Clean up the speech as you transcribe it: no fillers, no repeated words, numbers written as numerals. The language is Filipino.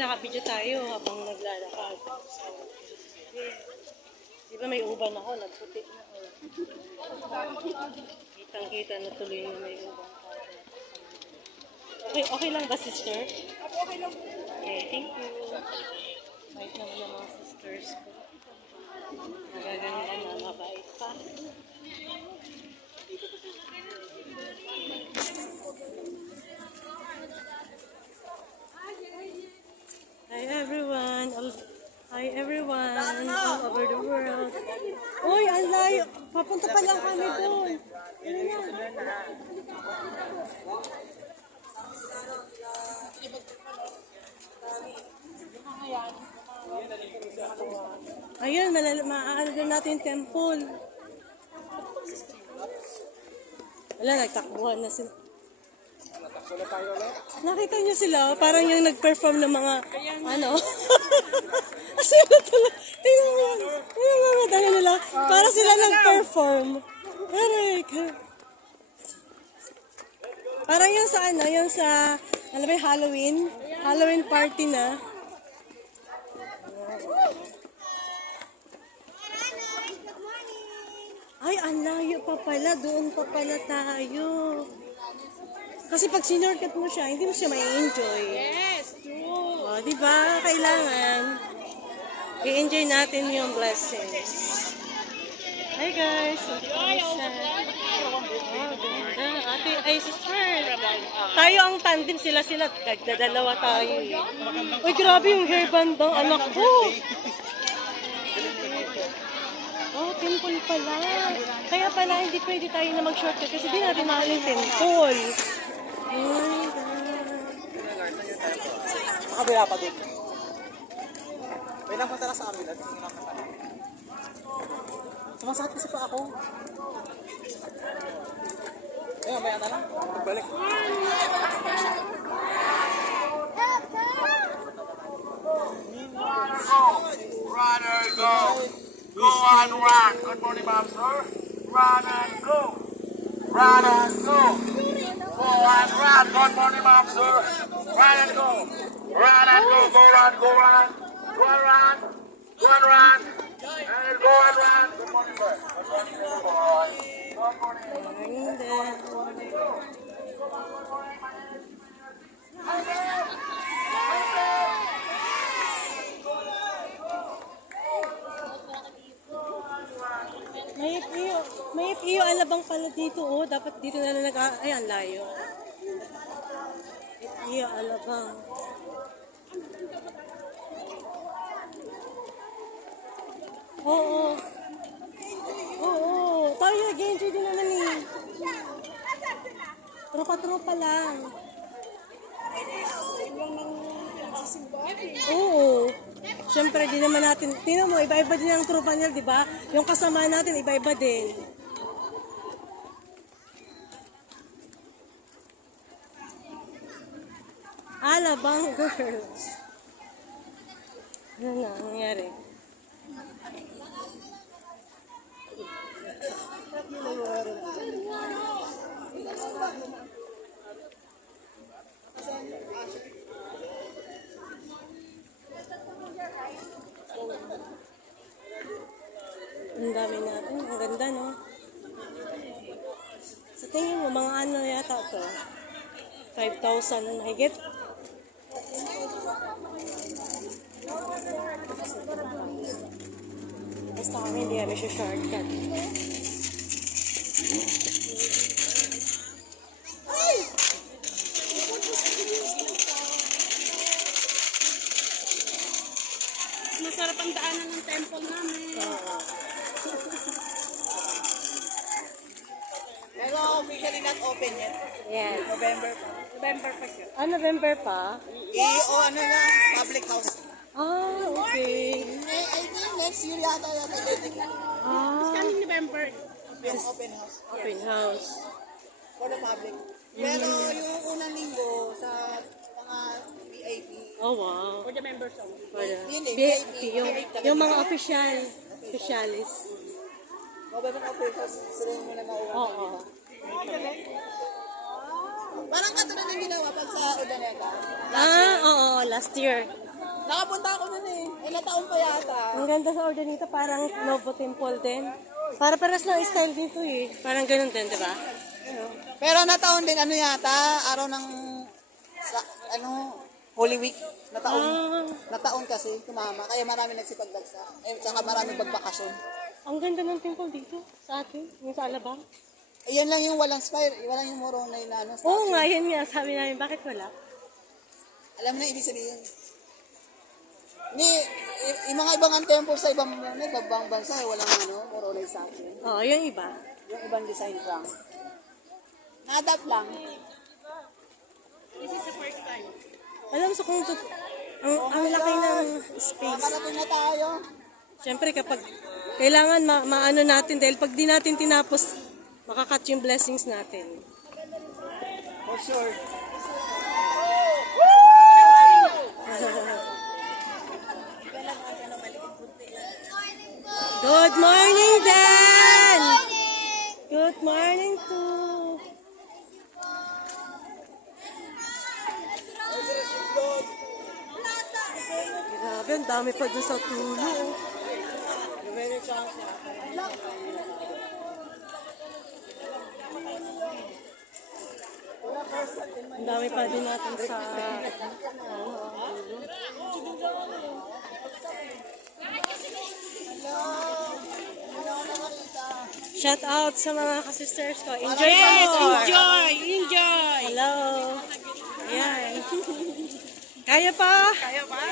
nakabidyo tayo habang naglalakad. So, di ba may uban ako, nagputi na ako. Kitang-kita na tuloy na may uban. Okay, okay lang ba, sister? Okay lang. Okay, thank you. Bait naman ng mga sisters ko. Magaganda na, mabait pa. Hi everyone! Hi everyone! All over the world. Uy, ang layo! Papunta pa lang kami doon. Ano yan? Ayun, maaano din natin yung temple. Wala, nagtakbuhan na sila. Nakita niyo sila? Parang yung nag-perform ng mga, ano? Asya na talaga. Tingnan mo. Tingnan mo mga nila. Para sila nag-perform. Parang yung sa ano, yung sa, ano ba yung Halloween? Halloween party na. Ay, ang layo pa pala. Doon pa pala tayo. Kasi pag sinorkat mo siya, hindi mo siya mai-enjoy. Yes, true. O, diba? Kailangan i-enjoy natin yung blessings. Hi guys! Kamusta? Oh, ganda. Ate, ay sister. Tayo ang tandem, sila. Dadalawa tayo. Uy, grabe yung hairband ng anak ko. Oh, temple pala. Kaya pala hindi pwede tayo na mag-shortcut kasi di natin mahal yung temple. Oh my God. Makabila pa doon. May lang patala sa amin at hindi lang patala. Sumasakit kasi pa ako. Ayun, may lang. Pagbalik. Run and go. Go and run. Good morning, ma'am, sir. Run and go. Run and go. Go and run. Good morning, ma'am, sir. Run and go. Run and go. Go run. Go run. Go and run. Go and run. And go and run. Good morning, sir. Good morning, boy. Good morning. May iyo alabang pala dito, oh. Dapat dito na ayan, layo. Iyo alabang. Oo. Oo. Tayo nag-enjoy din naman eh. Tropa-tropa lang. Oo. Siyempre, di naman natin, tingnan mo, iba-iba din ang tropa niya, di ba? Yung kasama natin, iba-iba din. Alabang girls. Ano na, nangyari? Ang dami natin. Ang ganda, no? Sa tingin mo, mga ano yata to? 5,000 higit? Basta kami hindi kami siya shortcut. Masarap ang daanan ng temple namin. Pero officially not open yet. Yes. November pa. November pa siya. Ah, November pa? Ano na, public house. Ah, okay. I think next year yata yata. Ah, Coming November. Yung open house. open house. For the public. Pero yung unang linggo sa mga VIP. Oh, wow. For the members only. Wala. Yun eh, VIP, yung mga officialis. Government officials, sila yung muna mauwa. Oo. Parang katulad yung ginawa pag sa Urdaneta. Ah, oo, last year. Nakapunta ako dun eh. Ilang taon pa yata. Ang ganda sa Ordaneta, parang Novo Temple din. Para paras lang style dito eh. Parang ganun din, di ba? Pero nataon din, ano yata, araw ng, Holy Week. Nataon. Ah, Nataon kasi, tumama. Kaya marami nagsipagdagsa. Saka marami pagbakasyon. ang ganda ng temple dito sa atin, yung sa Alabang. Ayan lang yung walang spire, walang yung Moroni na ano. Oo nga, yan nga. Sabi namin, bakit wala? Alam mo na ibig sabihin. Yung mga ibang temple sa ibang bansa, walang Moroni statue. Oo, yung iba. Yung ibang design lang. Na-adapt lang. This is the first time. Alam mo kung ang laki ng space. Makarating na tayo. Siyempre kapag kailangan maano natin dahil pag di natin tinapos, makakat yung blessings natin. For sure. Good morning, Dan! Good morning to... Grabe, ang dami pa dun sa tulo. Ang dami pa din natin sa... Shout out sa mga kasisters ko. Enjoy Yes, pa more. enjoy! Hello. Ayan. Kaya pa? Kaya ba?